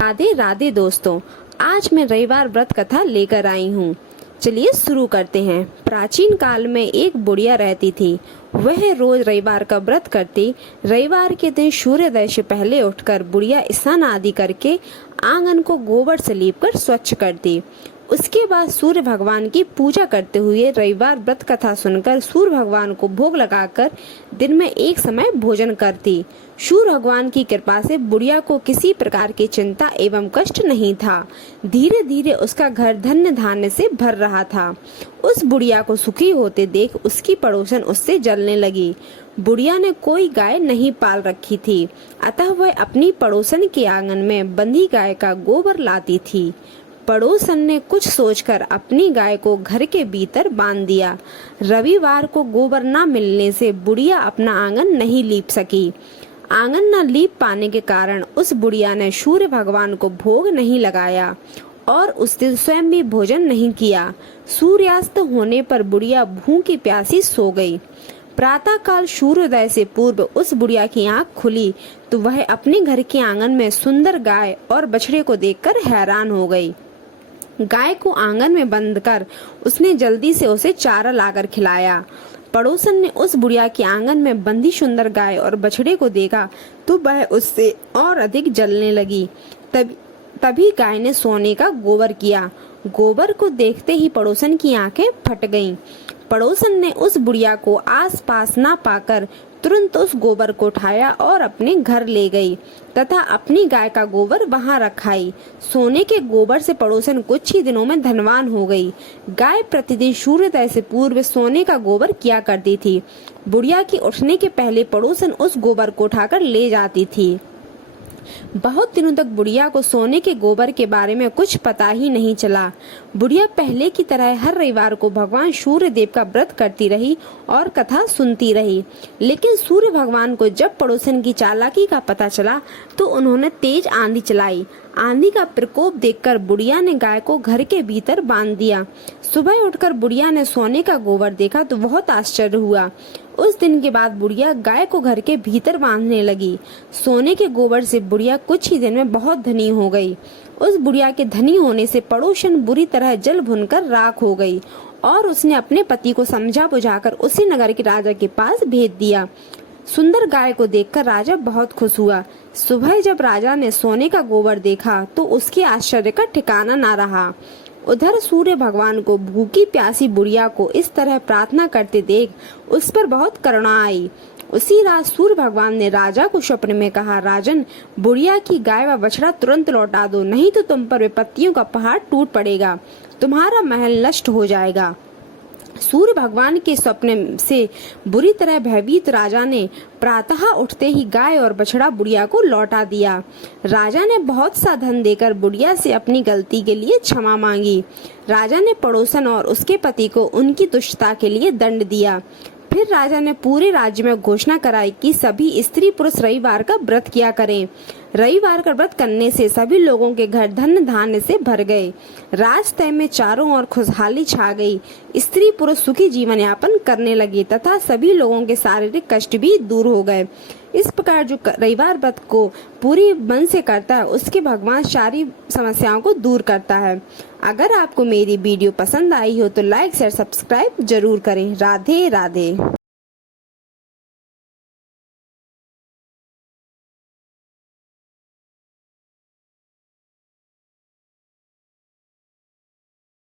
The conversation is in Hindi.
राधे राधे दोस्तों, आज मैं रविवार व्रत कथा लेकर आई हूँ। चलिए शुरू करते हैं। प्राचीन काल में एक बुढ़िया रहती थी। वह रोज रविवार का व्रत करती। रविवार के दिन सूर्योदय से पहले उठकर बुढ़िया स्नान आदि करके आंगन को गोबर से लीपकर स्वच्छ करती। उसके बाद सूर्य भगवान की पूजा करते हुए रविवार व्रत कथा सुनकर सूर्य भगवान को भोग लगाकर दिन में एक समय भोजन करती। सूर्य भगवान की कृपा से बुढ़िया को किसी प्रकार की चिंता एवं कष्ट नहीं था। धीरे धीरे उसका घर धन्य धान्य से भर रहा था। उस बुढ़िया को सुखी होते देख उसकी पड़ोसन उससे जलने लगी। बुढ़िया ने कोई गाय नहीं पाल रखी थी, अतः वह अपनी पड़ोसन के आंगन में बंधी गाय का गोबर लाती थी। पड़ोसन ने कुछ सोचकर अपनी गाय को घर के भीतर बांध दिया। रविवार को गोबर न मिलने से बुढ़िया अपना आंगन नहीं लीप सकी। आंगन न लीप पाने के कारण उस बुढ़िया ने सूर्य भगवान को भोग नहीं लगाया और उस दिन स्वयं भी भोजन नहीं किया। सूर्यास्त होने पर बुढ़िया भूखी प्यासी सो गई। प्रातः काल सूर्योदय से पूर्व उस बुढ़िया की आंख खुली तो वह अपने घर के आंगन में सुंदर गाय और बछड़े को देखकर हैरान हो गई। गाय को आंगन में बंद कर उसने जल्दी से उसे चारा लाकर खिलाया। पड़ोसन ने उस बुढ़िया के आंगन में बंधी सुंदर गाय और बछड़े को देखा तो वह उससे और अधिक जलने लगी। तभी गाय ने सोने का गोबर किया। गोबर को देखते ही पड़ोसन की आंखें फट गईं। पड़ोसन ने उस बुढ़िया को आस-पास ना पाकर तुरंत उस गोबर को उठाया और अपने घर ले गई तथा अपनी गाय का गोबर वहां रखाई। सोने के गोबर से पड़ोसन कुछ ही दिनों में धनवान हो गई। गाय प्रतिदिन सूर्योदय से पूर्व सोने का गोबर किया करती थी। बुढ़िया की उठने के पहले पड़ोसन उस गोबर को उठाकर ले जाती थी। बहुत दिनों तक बुढ़िया को सोने के गोबर के बारे में कुछ पता ही नहीं चला। बुढ़िया पहले की तरह हर रविवार को भगवान सूर्य देव का व्रत करती रही और कथा सुनती रही। लेकिन सूर्य भगवान को जब पड़ोसन की चालाकी का पता चला तो उन्होंने तेज आंधी चलाई। आंधी का प्रकोप देखकर बुढ़िया ने गाय को घर के भीतर बांध दिया। सुबह उठकर बुढ़िया ने सोने का गोबर देखा तो बहुत आश्चर्य हुआ। उस दिन के बाद बुढ़िया गाय को घर के भीतर बांधने लगी। सोने के गोबर से बुढ़िया कुछ ही दिन में बहुत धनी हो गई। उस बुढ़िया के धनी होने से पड़ोसन बुरी तरह जल भुनकर राख हो गई और उसने अपने पति को समझा बुझाकर उसी नगर के राजा के पास भेज दिया। सुंदर गाय को देखकर राजा बहुत खुश हुआ। सुबह जब राजा ने सोने का गोबर देखा तो उसके आश्चर्य का ठिकाना ना रहा। उधर सूर्य भगवान को भूखी प्यासी बुढ़िया को इस तरह प्रार्थना करते देख उस पर बहुत करुणा आई। उसी रात सूर्य भगवान ने राजा को स्वप्न में कहा, राजन, बुढ़िया की गाय व बछड़ा तुरंत लौटा दो, नहीं तो तुम पर विपत्तियों का पहाड़ टूट पड़ेगा, तुम्हारा महल नष्ट हो जाएगा। सूर्य भगवान के स्वप्न से बुरी तरह भयभीत राजा ने प्रातः उठते ही गाय और बछड़ा बुढ़िया को लौटा दिया। राजा ने बहुत सा धन देकर बुढ़िया से अपनी गलती के लिए क्षमा मांगी। राजा ने पड़ोसन और उसके पति को उनकी दुष्टता के लिए दंड दिया। फिर राजा ने पूरे राज्य में घोषणा कराई कि सभी स्त्री पुरुष रविवार का व्रत किया करें। रविवार का व्रत करने से सभी लोगों के घर धन धान्य से भर गए। राजतय में चारों ओर खुशहाली छा गई। स्त्री पुरुष सुखी जीवन यापन करने लगे तथा सभी लोगों के शारीरिक कष्ट भी दूर हो गए। इस प्रकार जो रविवार व्रत को पूरी मन से करता है उसके भगवान सारी समस्याओं को दूर करता है। अगर आपको मेरी वीडियो पसंद आई हो तो लाइक शेयर सब्सक्राइब जरूर करें। राधे राधे।